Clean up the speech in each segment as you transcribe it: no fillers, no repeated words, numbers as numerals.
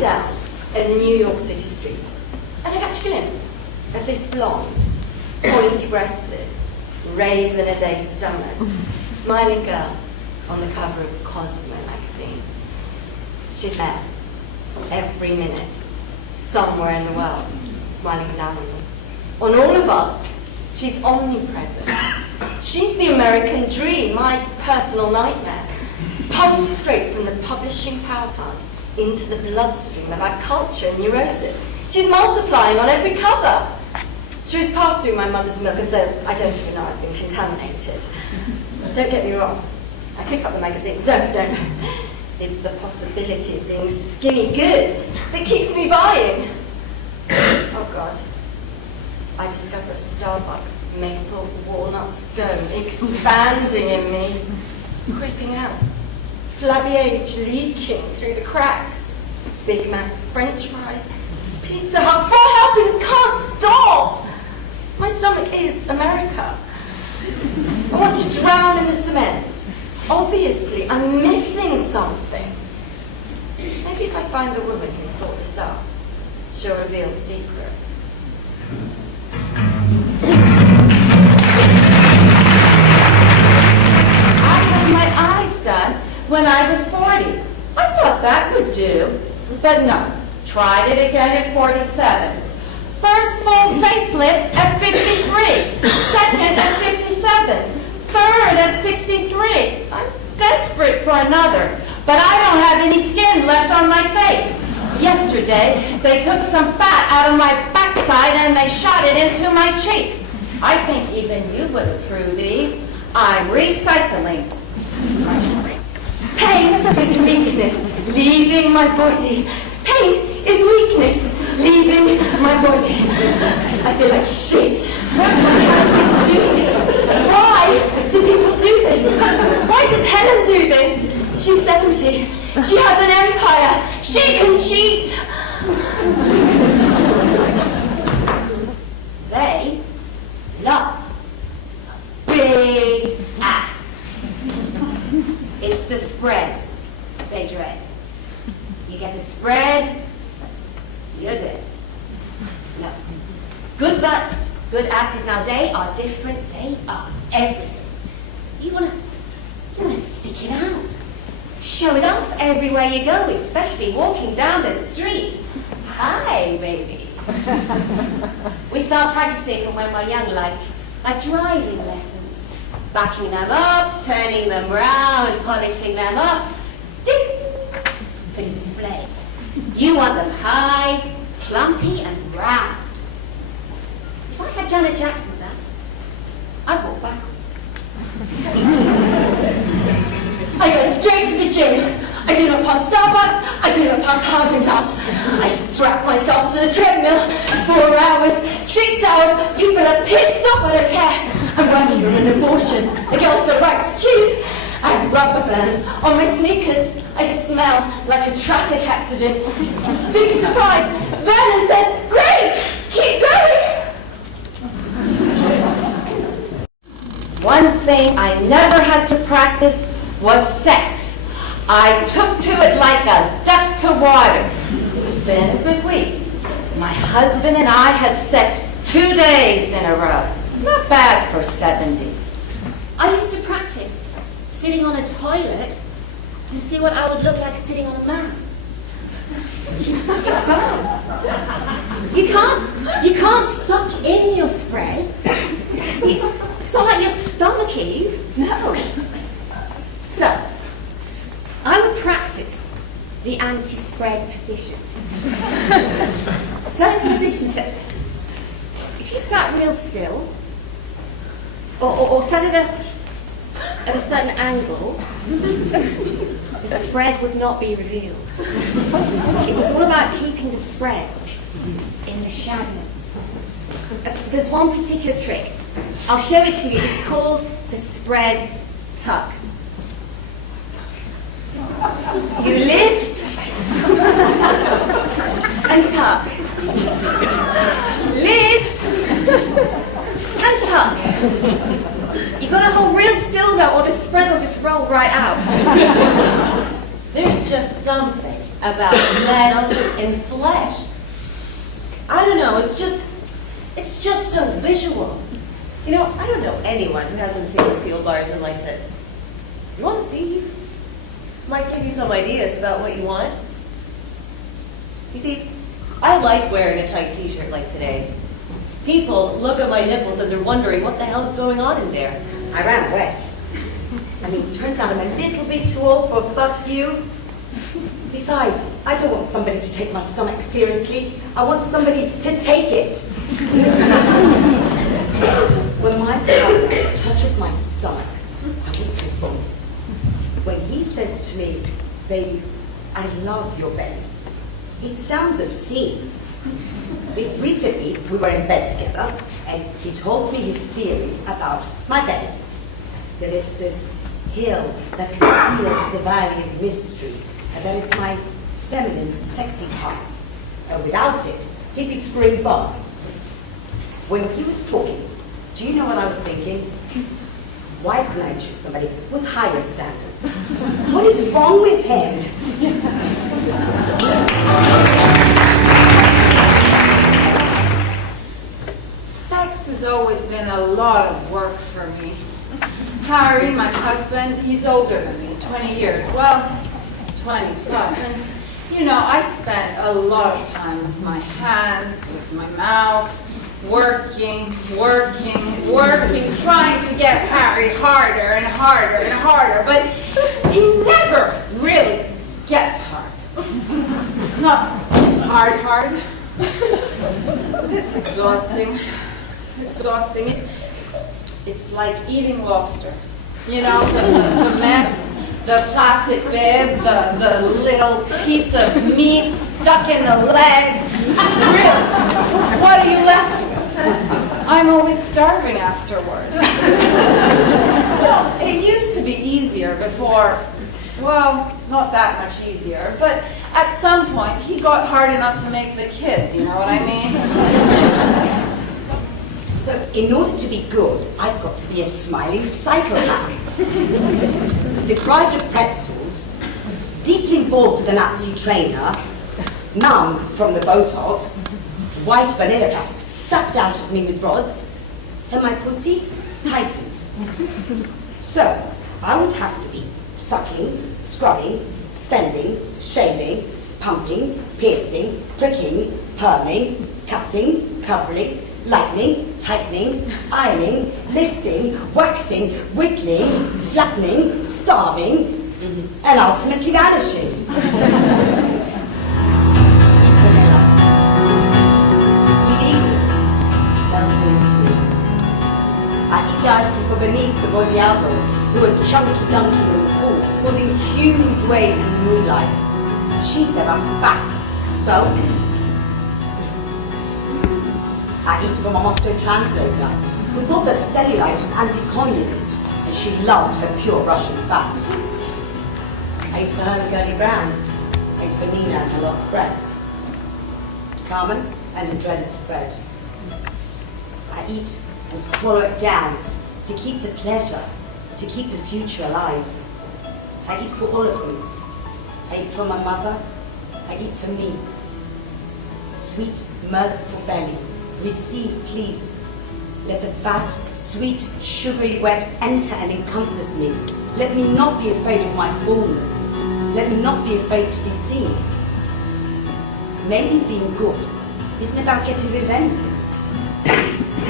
down a New York City street, and I catch a glimpse of this blonde, pointy-breasted, raisin-a-day stomach, smiling girl on the cover of Cosmo magazine. She's there, every minute, somewhere in the world, smiling down on me. On all of us, she's omnipresent. She's the American dream, my personal nightmare, pumped straight from the publishing power plant into the bloodstream of our culture and neurosis. She's multiplying on every cover. She was passed through my mother's milk, and so I don't even know I've been contaminated. Don't get me wrong. I pick up the magazines. No. It's the possibility of being skinny good that keeps me buying. Oh, God. I discover a Starbucks maple walnut scone expanding in me, creeping out, flabby age leaking through the cracks, Big Macs, French fries, Pizza Hut, 4 helpings, can't stop! My stomach is America. I want to drown in the cement. Obviously, I'm missing something. Maybe if I find the woman who thought this up, she'll reveal the secret. I had my eyes done when I was 40. I thought that would do. But no. Tried it again at 47. First full facelift at 53. Second at 57. Third at 63. I'm desperate for another, but I don't have any skin left on my face. Yesterday, they took some fat out of my backside and they shot it into my cheeks. I think even you would approve, Eve. I'm recycling. Pain is weakness, leaving my body. Pain is weakness, leaving my body. I feel like shit. Why do people do this? Why do people do this? Why does Helen do this? She's 70. She has an empire. She can cheat. They love a big ass. It's the spread they dread. You get the spread, you're dead. No. Good butts, good asses, now they are different, they are everything. You wanna stick it out. Show it off everywhere you go, especially walking down the street. Hi, baby. We start practicing from when we're young, like driving lessons. Backing them up, turning them round, polishing them up. Ding! For display. You want them high, plumpy, and round. If I had Janet Jackson's ass, I'd walk backwards. I go straight to the gym. I do not pass Starbucks. I do not pass Haagen-Dazs. I strap myself to the treadmill. 4 hours, 6 hours. People are pissed off. I don't care. I'm working on an abortion. The girls got right to choose. I have rubber bands on my sneakers. I smell like a traffic accident. Big surprise. Vernon says, "Great, keep going." One thing I never had to practice was sex. I took to it like a duck to water. It's been a good week. My husband and I had sex 2 days in a row. Not bad for 70. I used to practice sitting on a toilet to see what I would look like sitting on a man. It's bad. You can't suck in your spread. It's not like your stomach heave. No. So, I would practice the anti-spread positions. Certain positions that, if you sat real still, or sat at a certain angle, the spread would not be revealed. It was all about keeping the spread in the shadows. There's one particular trick. I'll show it to you. It's called the spread tuck. You lift and tuck. Lift and tuck. You've got to hold real still though, or the spread will just roll right out. There's just something about metal and flesh. I don't know, it's just so visual. You know, I don't know anyone who hasn't seen steel bars and like this. You want to see? Might give you some ideas about what you want. You see, I like wearing a tight t-shirt like today. People look at my nipples and they're wondering what the hell is going on in there. I ran away. I mean, turns out I'm a little bit too old for a fuck you. Besides, I don't want somebody to take my stomach seriously. I want somebody to take it. When my partner touches my stomach, I want to vomit. When he says to me, baby, I love your belly, it sounds obscene. Recently, we were in bed together, and he told me his theory about my belly. That it's this hill that conceals the valley of mystery, and that it's my feminine, sexy part. And without it, he'd be screwing bars. When he was talking, do you know what I was thinking? Why couldn't I choose somebody with higher standards? What is wrong with him? Sex has always been a lot of work for me. Harry, my husband, he's older than me, 20 years. Well, 20 plus. And, you know, I spent a lot of time with my hands, with my mouth, working, trying to get Harry harder and harder and harder. But he never really gets hard. Not hard. It's exhausting. It's like eating lobster. You know, the mess, the plastic bib, the little piece of meat stuck in the leg. Really, what are you left with? I'm always starving afterwards. Well, it used to be easier before. Well, not that much easier, but at some point he got hard enough to make the kids, you know what I mean? So, in order to be good, I've got to be a smiling psychopath. Deprived of pretzels, deeply involved with a Nazi trainer, numb from the Botox, white vanilla cap sucked out of me with rods, and my pussy tightened. So, I would have to be sucking, scrubbing, spending, shaving, pumping, piercing, pricking, perming, cutting, covering, lightening, tightening, ironing, lifting, waxing, whittling, flattening, starving, and ultimately vanishing. Sweet vanilla. Illegal. Ultimately. I eat the ice cream for Bernice, the Bodiavo, who were chunky dunking in the pool, causing huge waves in the moonlight. She said I'm fat, so I eat from a Moscow translator who thought that cellulite was anti-communist and she loved her pure Russian fat. I ate for her Gertie Brown. I ate for Nina and her lost breasts. Carmen and a dreaded spread. I eat and swallow it down to keep the pleasure, to keep the future alive. I eat for all of them. I eat for my mother. I eat for me. Sweet, merciful belly. Receive, please. Let the fat, sweet, sugary wet enter and encompass me. Let me not be afraid of my fullness. Let me not be afraid to be seen. Maybe being good isn't about getting rid of anything.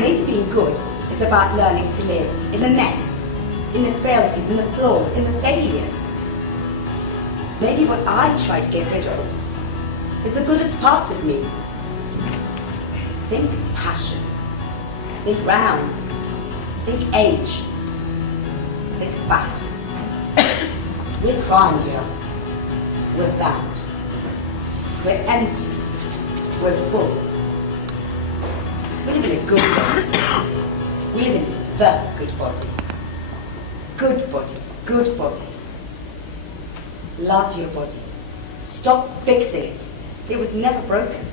Maybe being good is about learning to live in the mess, in the frailties, in the flaws, in the failures. Maybe what I try to get rid of is the goodest part of me. Think passion. Think round. Think age. Think fat. We're crying here. We're bound. We're empty. We're full. We live in a good body. We live in the good body. Good body. Good body. Love your body. Stop fixing it. It was never broken.